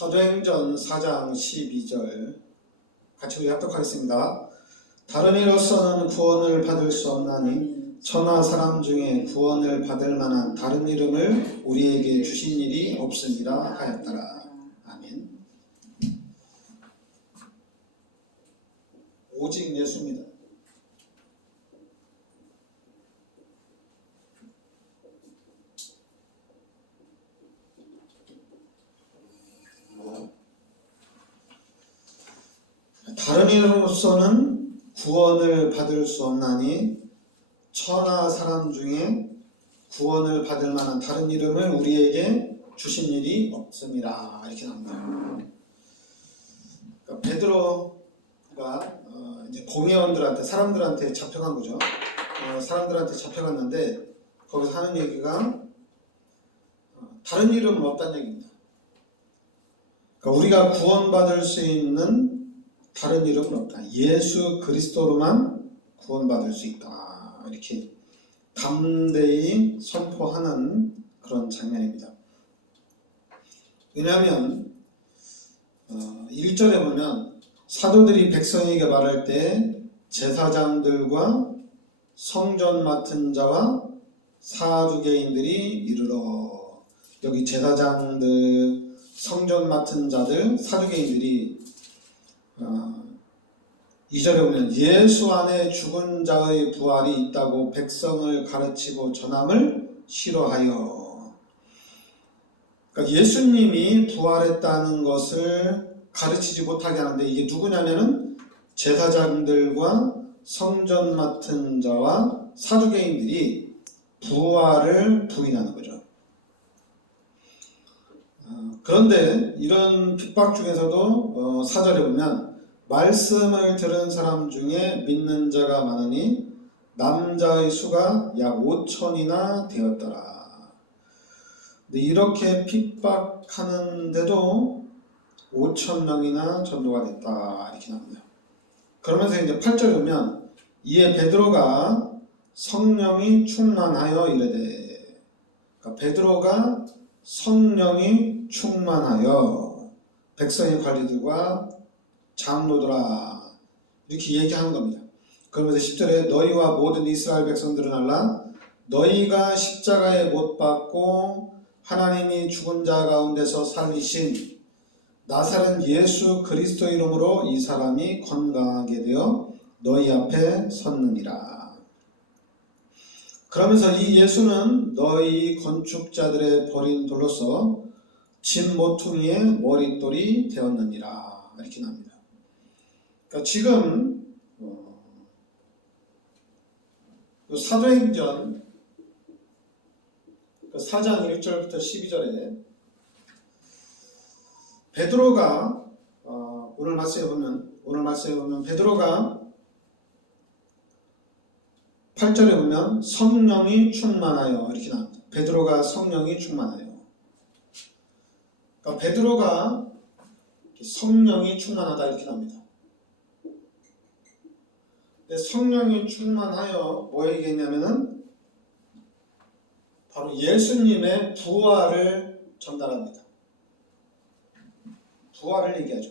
사도행전 4장 12절 같이 우리 합독하겠습니다. 다른 이로서는 구원을 받을 수 없나니 천하 사람 중에 구원을 받을 만한 다른 이름을 우리에게 주신 일이 없음이라 하였더라. 아멘. 오직 예수입니다. 다른 이로서는 구원을 받을 수 없나니 천하 사람 중에 구원을 받을 만한 다른 이름을 우리에게 주신 일이 없음이라 이렇게 나옵니다. 그러니까 베드로가 이제 공회원들한테 사람들한테 잡혀간 거죠. 사람들한테 잡혀갔는데 거기서 하는 얘기가 다른 이름은 없다는 얘기입니다. 그러니까 우리가 구원받을 수 있는 다른 이름은 없다. 예수 그리스도로만 구원받을 수 있다. 이렇게 담대히 선포하는 그런 장면입니다. 왜냐하면 1절에 보면 사도들이 백성에게 말할 때 제사장들과 성전 맡은 자와 사두개인들이 이르러, 여기 제사장들, 성전 맡은 자들, 사두개인들이 2절에 보면 예수 안에 죽은 자의 부활이 있다고 백성을 가르치고 전함을 싫어하여, 그러니까 예수님이 부활했다는 것을 가르치지 못하게 하는데, 이게 누구냐면은 제사장들과 성전 맡은 자와 사두개인들이 부활을 부인하는 거죠. 그런데 이런 핍박 중에서도 4절에 보면 말씀을 들은 사람 중에 믿는 자가 많으니 남자의 수가 약 5천이나 되었더라. 근데 이렇게 핍박하는데도 5천 명이나 전도가 됐다 이렇게 나옵니다. 그러면서 이제 8절에 보면 이에 베드로가 성령이 충만하여 이르되, 그러니까 베드로가 성령이 충만하여 백성의 관리들과 장로들아 이렇게 얘기하는 겁니다. 그러면서 10절에 너희와 모든 이스라엘 백성들은 알라, 너희가 십자가에 못 박고 하나님이 죽은 자 가운데서 살리신 나사렛 예수 그리스도 이름으로 이 사람이 건강하게 되어 너희 앞에 섰느니라. 그러면서 이 예수는 너희 건축자들의 버린 돌로서 진 모퉁이의 머릿돌이 되었느니라 이렇게 나옵니다. 그러니까 지금 사도행전 4장 1절부터 12절에 베드로가 오늘 말씀에 보면 베드로가 8절에 보면 성령이 충만하여 이렇게 나옵니다. 베드로가 성령이 충만하여. 그러니까 베드로가 성령이 충만하다 이렇게 나옵니다. 근데 성령이 충만하여 뭐 얘기했냐면은 바로 예수님의 부활을 전달합니다. 부활을 얘기하죠.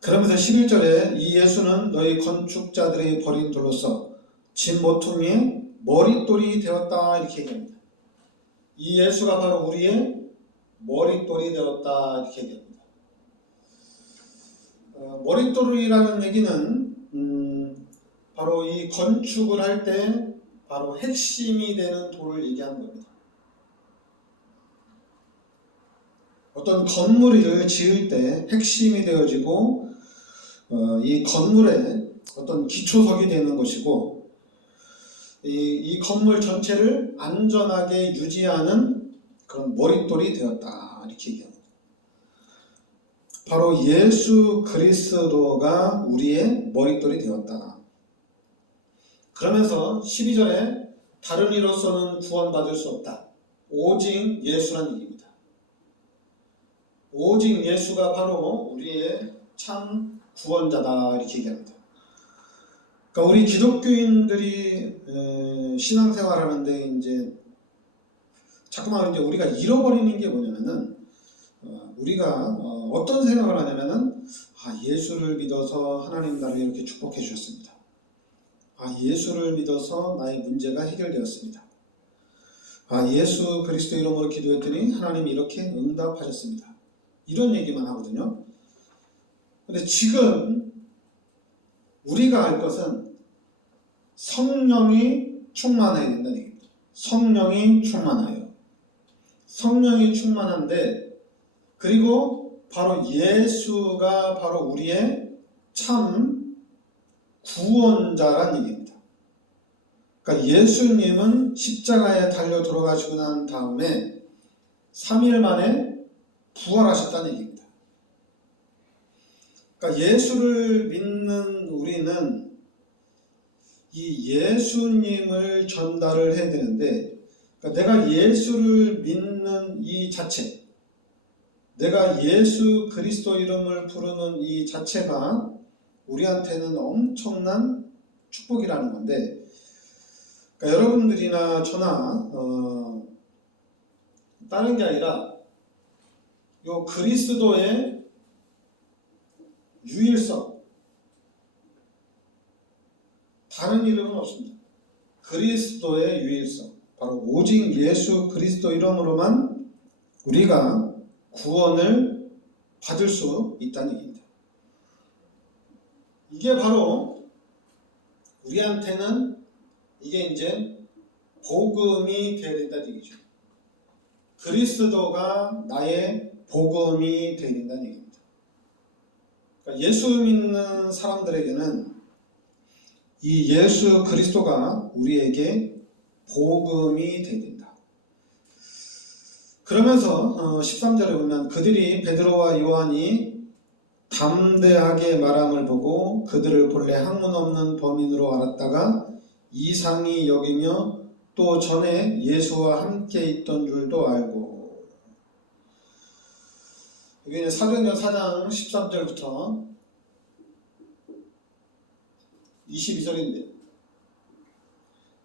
그러면서 11절에 이 예수는 너희 건축자들의 버린 돌로서 진 모퉁이의 머릿돌이 되었다 이렇게 얘기합니다. 이 예수가 바로 우리의 머릿돌이 되었다 이렇게 얘기합니다. 머릿돌이라는 얘기는 바로 이 건축을 할 때 바로 핵심이 되는 돌을 얘기하는 겁니다. 어떤 건물을 지을 때 핵심이 되어지고 이 건물에 어떤 기초석이 되는 것이고, 이 건물 전체를 안전하게 유지하는 그런 머릿돌이 되었다 이렇게 얘기합니다. 바로 예수 그리스도가 우리의 머릿돌이 되었다. 그러면서 12절에 다른 이로서는 구원받을 수 없다. 오직 예수라는 얘기입니다. 오직 예수가 바로 우리의 참 구원자다 이렇게 얘기합니다. 그러니까 우리 기독교인들이 신앙생활하는데 이제 자꾸만 이제 우리가 잃어버리는 게 뭐냐면은 우리가 어떤 생각을 하냐면은 예수를 믿어서 하나님 나를 이렇게 축복해 주셨습니다. 예수를 믿어서 나의 문제가 해결되었습니다. 예수 그리스도 이름으로 기도했더니 하나님이 이렇게 응답하셨습니다. 이런 얘기만 하거든요. 근데 지금 우리가 알 것은 성령이 충만해야 된다는 얘기입니다. 성령이 충만해요. 성령이 충만한데, 그리고 바로 예수가 바로 우리의 참 구원자란 얘기입니다. 그러니까 예수님은 십자가에 달려 돌아가시고 난 다음에 3일 만에 부활하셨다는 얘기입니다. 그러니까 예수를 믿는 우리는 이 예수님을 전달을 해야 되는데, 그러니까 내가 예수를 믿는 이 자체, 내가 예수 그리스도 이름을 부르는 이 자체가 우리한테는 엄청난 축복이라는 건데, 그러니까 여러분들이나 저나 다른 게 아니라 요 그리스도의 유일성, 다른 이름은 없습니다. 그리스도의 유일성, 바로 오직 예수 그리스도 이름으로만 우리가 구원을 받을 수 있다는 얘기입니다. 이게 바로 우리한테는 이게 이제 복음이 되어야 된다는 얘기죠. 그리스도가 나의 복음이 되어야 된다는 얘기입니다. 그러니까 예수 믿는 사람들에게는 이 예수 그리스도가 우리에게 복음이 되어야 된다. 그러면서 13절에 보면 그들이 베드로와 요한이 담대하게 말함을 보고 그들을 본래 학문 없는 범인으로 알았다가 이상히 여기며 또 전에 예수와 함께 있던 줄도 알고. 여기는 사도행전 4장 13절부터 22절인데,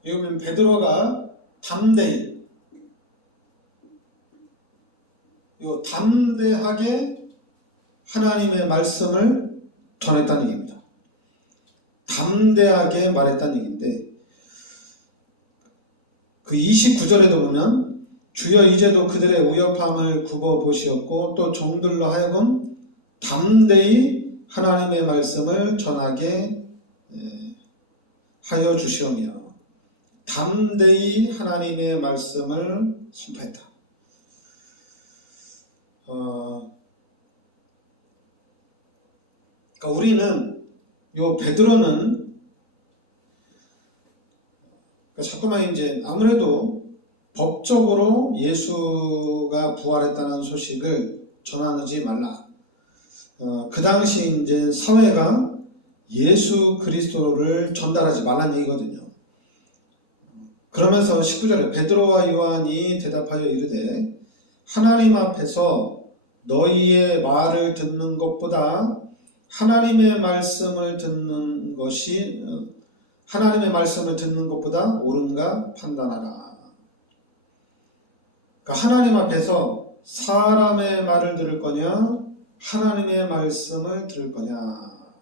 여기 보면 베드로가 담대하게 하나님의 말씀을 전했다는 얘기입니다. 담대하게 말했다는 얘기인데, 그 29절에도 보면 주여 이제도 그들의 우협함을 굽어보시었고 또 종들로 하여금 담대히 하나님의 말씀을 전하게 하여 주시오며, 담대히 하나님의 말씀을 선포했다. 그러니까 우리는 베드로는 자꾸만 이제 아무래도 법적으로 예수가 부활했다는 소식을 전하지 말라. 그 당시 이제 사회가 예수 그리스도를 전달하지 말라는 얘기거든요. 그러면서 19절에 베드로와 요한이 대답하여 이르되 하나님 앞에서 너희의 말을 듣는 것보다 하나님의 말씀을 듣는 것보다 옳은가 판단하라. 그러니까 하나님 앞에서 사람의 말을 들을 거냐 하나님의 말씀을 들을 거냐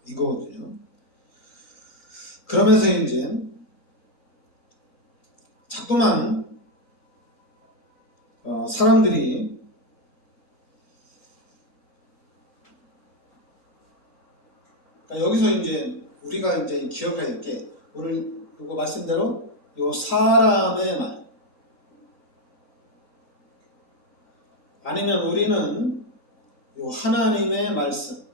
이거거든요. 그러면서 이제 자꾸만 사람들이 그러니까 여기서 이제 우리가 이제 기억해야 될 게, 오늘 이거 말씀대로 요 사람의 말, 아니면 우리는 요 하나님의 말씀,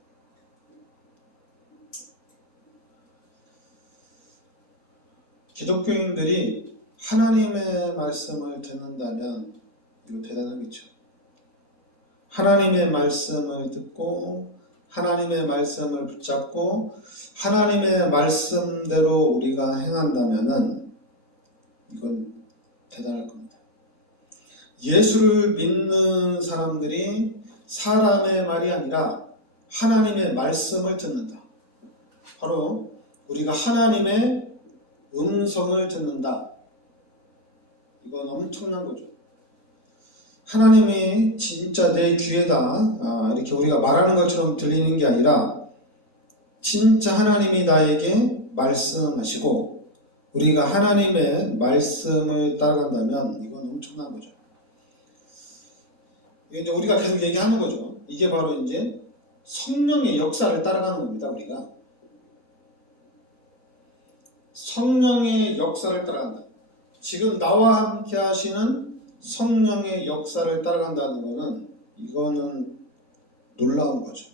기독교인들이 하나님의 말씀을 듣는다면 이거 대단하겠죠. 하나님의 말씀을 듣고 하나님의 말씀을 붙잡고 하나님의 말씀대로 우리가 행한다면은 이건 대단할 겁니다. 예수를 믿는 사람들이 사람의 말이 아니라 하나님의 말씀을 듣는다. 바로 우리가 하나님의 음성을 듣는다. 이건 엄청난 거죠. 하나님이 진짜 내 귀에다 이렇게 우리가 말하는 것처럼 들리는 게 아니라 진짜 하나님이 나에게 말씀하시고 우리가 하나님의 말씀을 따라간다면 이건 엄청난 거죠. 이게 이제 우리가 계속 얘기하는 거죠. 이게 바로 이제 성령의 역사를 따라가는 겁니다. 우리가 성령의 역사를 따라간다. 지금 나와 함께 하시는 성령의 역사를 따라간다는 것은 이거는 놀라운 거죠.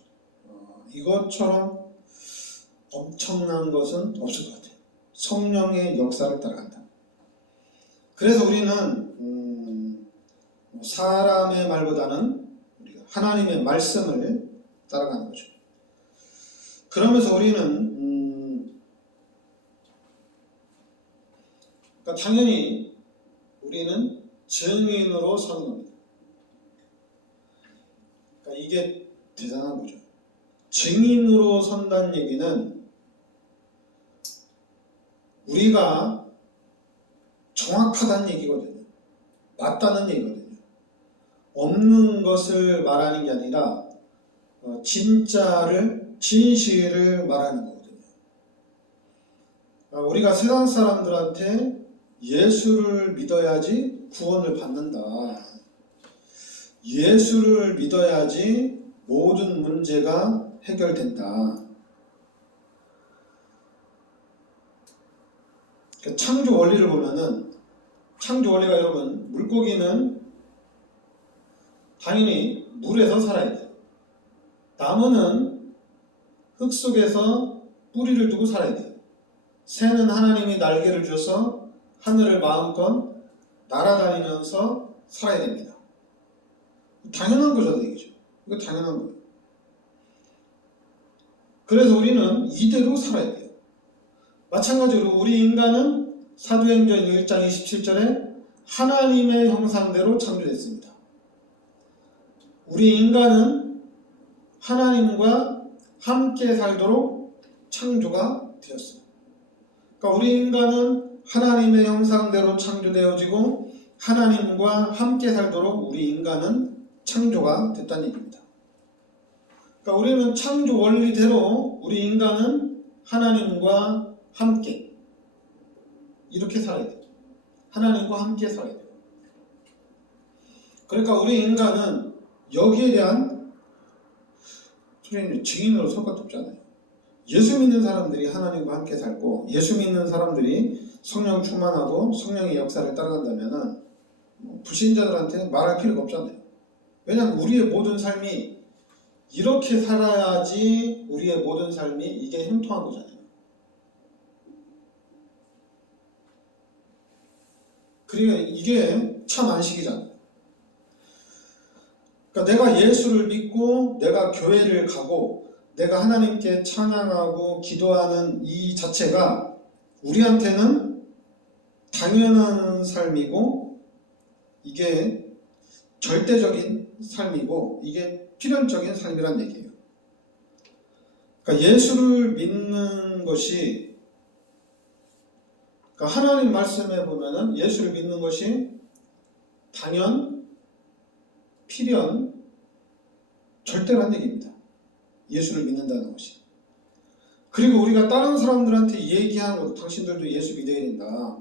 이것처럼 엄청난 것은 없을 것 같아요. 성령의 역사를 따라간다. 그래서 우리는 사람의 말보다는 우리가 하나님의 말씀을 따라가는 거죠. 그러면서 우리는 그러니까 당연히 우리는 증인으로 서는 겁니다. 그러니까 이게 대단한 거죠. 증인으로 선다는 얘기는 우리가 정확하다는 얘기거든요. 맞다는 얘기거든요. 없는 것을 말하는 게 아니라 진실을 말하는 거거든요. 우리가 세상 사람들한테 예수를 믿어야지 구원을 받는다. 예수를 믿어야지 모든 문제가 해결된다. 창조 원리를 보면은 창조 원리가 여러분 물고기는 당연히 물에서 살아야 돼요. 나무는 흙 속에서 뿌리를 두고 살아야 돼요. 새는 하나님이 날개를 줘서 하늘을 마음껏 날아다니면서 살아야 됩니다. 당연한 거죠, 얘기죠. 이거 당연한 거예요. 그래서 우리는 이대로 살아야 돼요. 마찬가지로 우리 인간은 사도행전 1장 27절에 하나님의 형상대로 창조됐습니다. 우리 인간은 하나님과 함께 살도록 창조가 되었습니다. 그러니까 우리 인간은 하나님의 형상대로 창조되어지고 하나님과 함께 살도록 우리 인간은 창조가 됐다는 얘기입니다. 그러니까 우리는 창조 원리대로 우리 인간은 하나님과 함께 이렇게 살아야 돼요. 하나님과 함께 살아야 돼요. 그러니까 우리 인간은 여기에 대한 증인으로 설 것도 없잖아요. 예수 믿는 사람들이 하나님과 함께 살고 예수 믿는 사람들이 성령 충만하고 성령의 역사를 따라간다면 불신자들한테 말할 필요가 없잖아요. 왜냐하면 우리의 모든 삶이 이렇게 살아야지 우리의 모든 삶이 이게 형통한 거잖아요. 그러니까 이게 참 안식이잖아요. 그러니까 내가 예수를 믿고 내가 교회를 가고 내가 하나님께 찬양하고 기도하는 이 자체가 우리한테는 당연한 삶이고 이게 절대적인 삶이고 이게 필연적인 삶이란 얘기예요. 그러니까 예수를 믿는 것이 그러니까 하나님 말씀에 보면은 예수를 믿는 것이 당연, 필연, 절대란 얘기입니다. 예수를 믿는다는 것이. 그리고 우리가 다른 사람들한테 얘기하는 것도 당신들도 예수 믿어야 된다.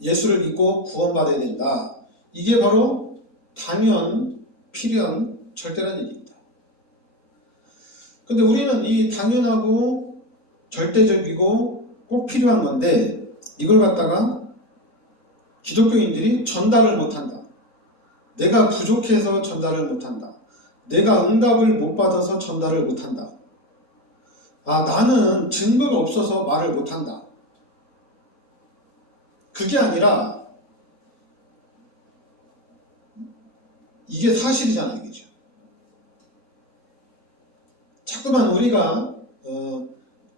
예수를 믿고 구원받아야 된다. 이게 바로 당연, 필연, 절대란 얘기입니다. 근데 우리는 이 당연하고 절대적이고 꼭 필요한 건데 이걸 갖다가 기독교인들이 전달을 못한다. 내가 부족해서 전달을 못한다. 내가 응답을 못 받아서 전달을 못한다. 나는 증거가 없어서 말을 못한다. 그게 아니라 이게 사실이잖아요. 이게죠. 자꾸만 우리가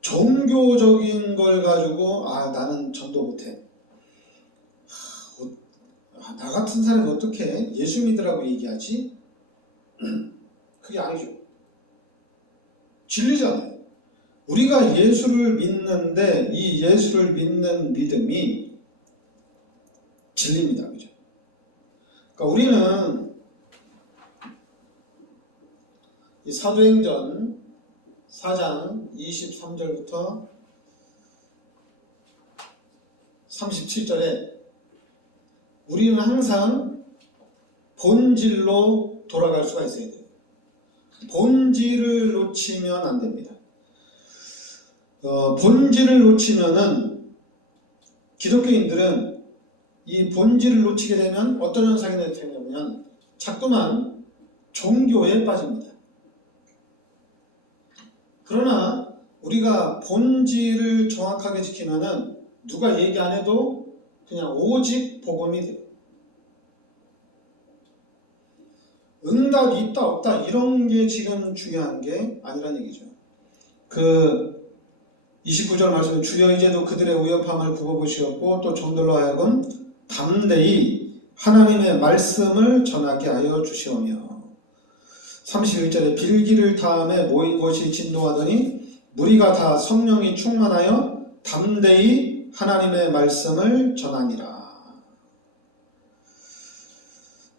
종교적인 걸 가지고 나는 전도 못해. 나 같은 사람이 어떻게 예수 믿으라고 얘기하지? 그게 아니죠. 진리잖아요. 우리가 예수를 믿는데 이 예수를 믿는 믿음이 진리입니다. 그죠? 그러니까 우리는 이 사도행전 4장 23절부터 37절에 우리는 항상 본질로 돌아갈 수가 있어야 돼요. 본질을 놓치면 안 됩니다. 본질을 놓치면은 기독교인들은 이 본질을 놓치게 되면 어떤 현상이 나타나냐면 자꾸만 종교에 빠집니다. 그러나 우리가 본질을 정확하게 지키면은 누가 얘기 안 해도 그냥 오직 복음이 돼요. 응답이 있다 없다 이런 게 지금 중요한 게 아니란 얘기죠. 그 29절 말씀에 주여 이제도 그들의 위협함을 굽어보시었고 또 종들로 하여금 담대히 하나님의 말씀을 전하게 하여 주시오며 31절에 빌기를 다음에 모인 것이 진동하더니 무리가 다 성령이 충만하여 담대히 하나님의 말씀을 전하니라.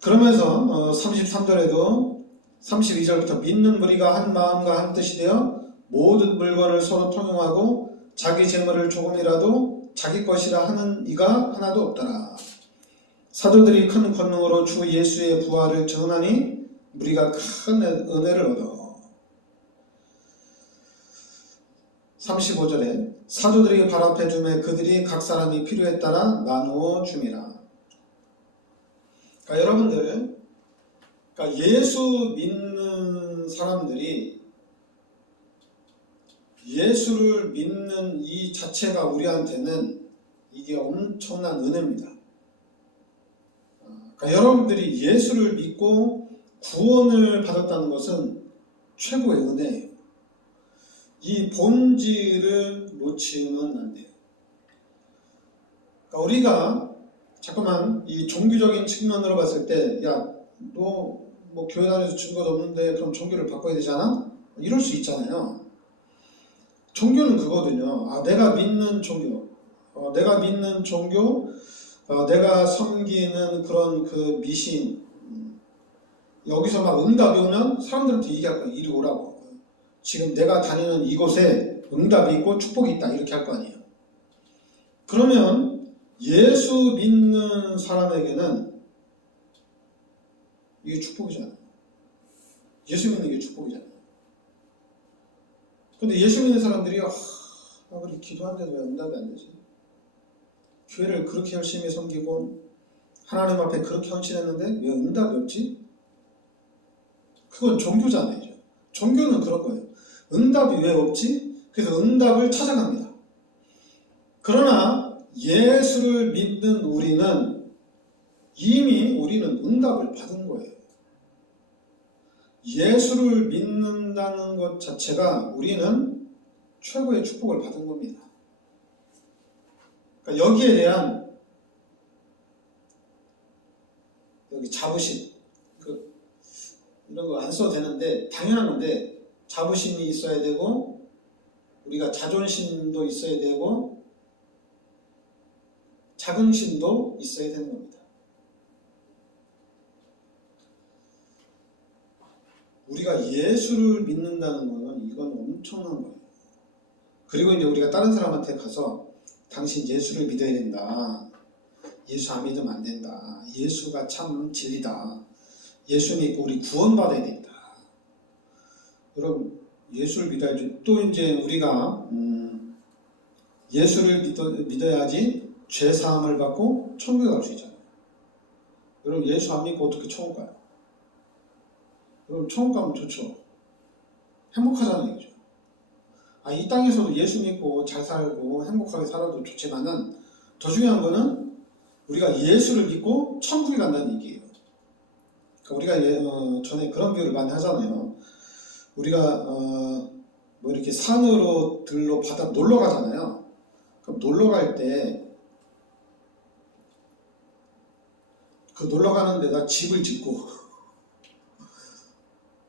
그러면서 33절에도 32절부터 믿는 무리가 한 마음과 한 뜻이 되어 모든 물건을 서로 통용하고 자기 재물을 조금이라도 자기 것이라 하는 이가 하나도 없더라. 사도들이 큰 권능으로 주 예수의 부활을 전하니 우리가 큰 은혜를 얻어. 35절에 사도들이 발 앞에 두매 그들이 각 사람이 필요에 따라 나누어 줌이라. 그러니까 여러분들, 그러니까 예수 믿는 사람들이 예수를 믿는 이 자체가 우리한테는 이게 엄청난 은혜입니다. 그러니까 여러분들이 예수를 믿고 구원을 받았다는 것은 최고의 은혜예요. 이 본질을 놓치면 안 돼요. 그러니까 우리가 잠깐만 이 종교적인 측면으로 봤을 때, 야, 너 뭐 교회 다녀서 증거도 없는데 그럼 종교를 바꿔야 되잖아? 이럴 수 있잖아요. 종교는 그거거든요. 내가 믿는 종교, 내가 섬기는 그런 그 미신, 여기서 막 응답이 오면 사람들한테 얘기할 거야. 이리 오라고. 지금 내가 다니는 이곳에 응답이 있고 축복이 있다. 이렇게 할 거 아니에요. 그러면 예수 믿는 사람에게는 이게 축복이잖아요. 예수 믿는 게 축복이잖아요. 근데 예수 믿는 사람들이 나 그렇게 기도하는데도 왜 응답이 안 되지? 교회를 그렇게 열심히 섬기고 하나님 앞에 그렇게 헌신했는데 왜 응답이 없지? 그건 종교잖아요. 종교는 그런 거예요. 응답이 왜 없지? 그래서 응답을 찾아갑니다. 그러나 예수를 믿는 우리는 이미 우리는 응답을 받은 거예요. 예수를 믿는다는 것 자체가 우리는 최고의 축복을 받은 겁니다. 그러니까 여기에 대한 여기 자부심, 이런 거 안 써도 되는데 당연한 건데 자부심이 있어야 되고 우리가 자존심도 있어야 되고 자긍심도 있어야 되는 겁니다. 우리가 예수를 믿는다는 것은 이건 엄청난 거예요. 그리고 이제 우리가 다른 사람한테 가서 당신 예수를 믿어야 된다. 예수 안 믿으면 안 된다. 예수가 참 진리다. 예수 믿고 우리 구원받아야 된다. 여러분 예수를 믿어야지. 또 이제 우리가 예수를 믿어야지 죄 사함을 받고 천국에 갈 수 있잖아요. 여러분 예수 안 믿고 어떻게 천국 가요? 여러분 천국 가면 좋죠. 행복하잖아요. 얘기죠. 이 땅에서도 예수 믿고 잘 살고 행복하게 살아도 좋지만은 더 중요한 거는 우리가 예수를 믿고 천국에 간다는 얘기예요. 그러니까 우리가 전에 그런 비유를 많이 하잖아요. 우리가 뭐 이렇게 산으로 들로 바다 놀러 가잖아요. 그럼 놀러 갈 때 그 놀러 가는 데다 집을 짓고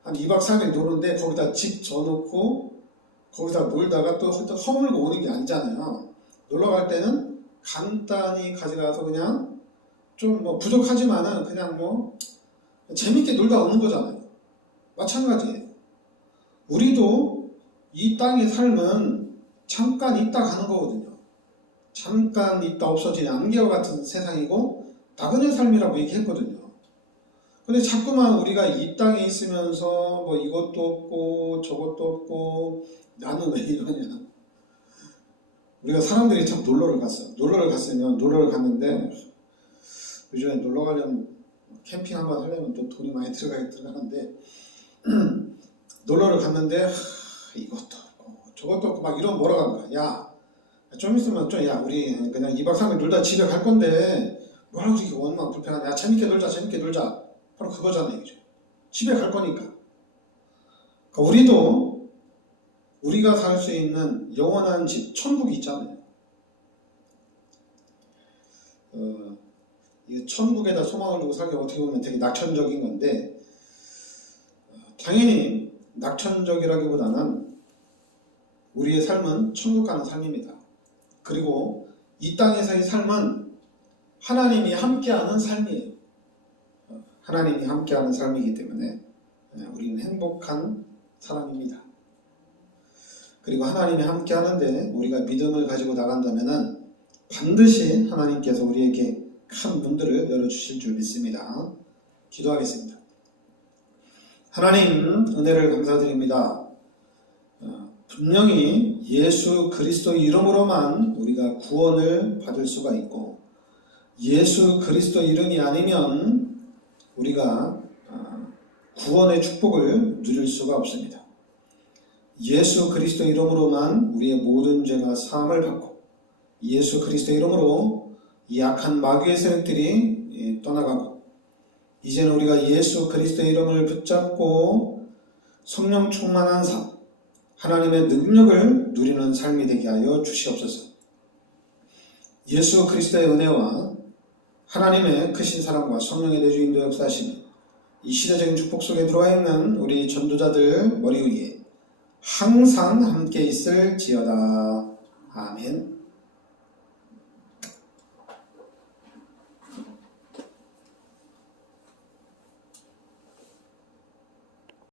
한 2박 3일 노는데 거기다 집 져놓고 거기다 놀다가 또 허물고 오는 게 아니잖아요. 놀러 갈 때는 간단히 가져가서 그냥 좀 뭐 부족하지만은 그냥 뭐 재밌게 놀다 오는 거잖아요. 마찬가지예요. 우리도 이 땅의 삶은 잠깐 있다 가는 거거든요. 잠깐 있다 없어지는 안개와 같은 세상이고 나그네 삶이라고 얘기했거든요. 근데 자꾸만 우리가 이 땅에 있으면서 뭐 이것도 없고 저것도 없고 나는 왜 이러냐. 우리가 사람들이 참 놀러를 갔어요. 놀러를 갔는데 요즘에 놀러 가려면 캠핑 한번 하려면 또 돈이 많이 들어가는데 놀러를 갔는데 이것도 없고 저것도 없고 막 이런 뭐라고 하는 거야. 야, 좀 있으면 야 우리 그냥 2박 3일 놀다 집에 갈 건데 뭐라고 이렇게 원망 불평하냐. 야, 재밌게 놀자. 바로 그거잖아요. 그죠? 집에 갈 거니까. 그러니까 우리도 우리가 살 수 있는 영원한 집, 천국이 있잖아요. 이 천국에다 소망을 두고 살기 어떻게 보면 되게 낙천적인 건데 당연히 낙천적이라기보다는 우리의 삶은 천국 가는 삶입니다. 그리고 이 땅에서의 삶은 하나님이 함께하는 삶이에요. 하나님이 함께하는 삶이기 때문에 우리는 행복한 사람입니다. 그리고 하나님이 함께하는데 우리가 믿음을 가지고 나간다면 반드시 하나님께서 우리에게 큰 문들을 열어주실 줄 믿습니다. 기도하겠습니다. 하나님 은혜를 감사드립니다. 분명히 예수 그리스도 이름으로만 우리가 구원을 받을 수가 있고 예수 그리스도 이름이 아니면 우리가 구원의 축복을 누릴 수가 없습니다. 예수 그리스도 이름으로만 우리의 모든 죄가 사함을 받고 예수 그리스도 이름으로 이 악한 마귀의 세력들이 떠나가고 이제는 우리가 예수 그리스도 이름을 붙잡고 성령 충만한 삶, 하나님의 능력을 누리는 삶이 되게 하여 주시옵소서. 예수 그리스도의 은혜와 하나님의 크신 사랑과 성령의 내주인도 역사하시는 이 시대적인 축복 속에 들어와 있는 우리 전도자들 머리 위에 항상 함께 있을지어다. 아멘.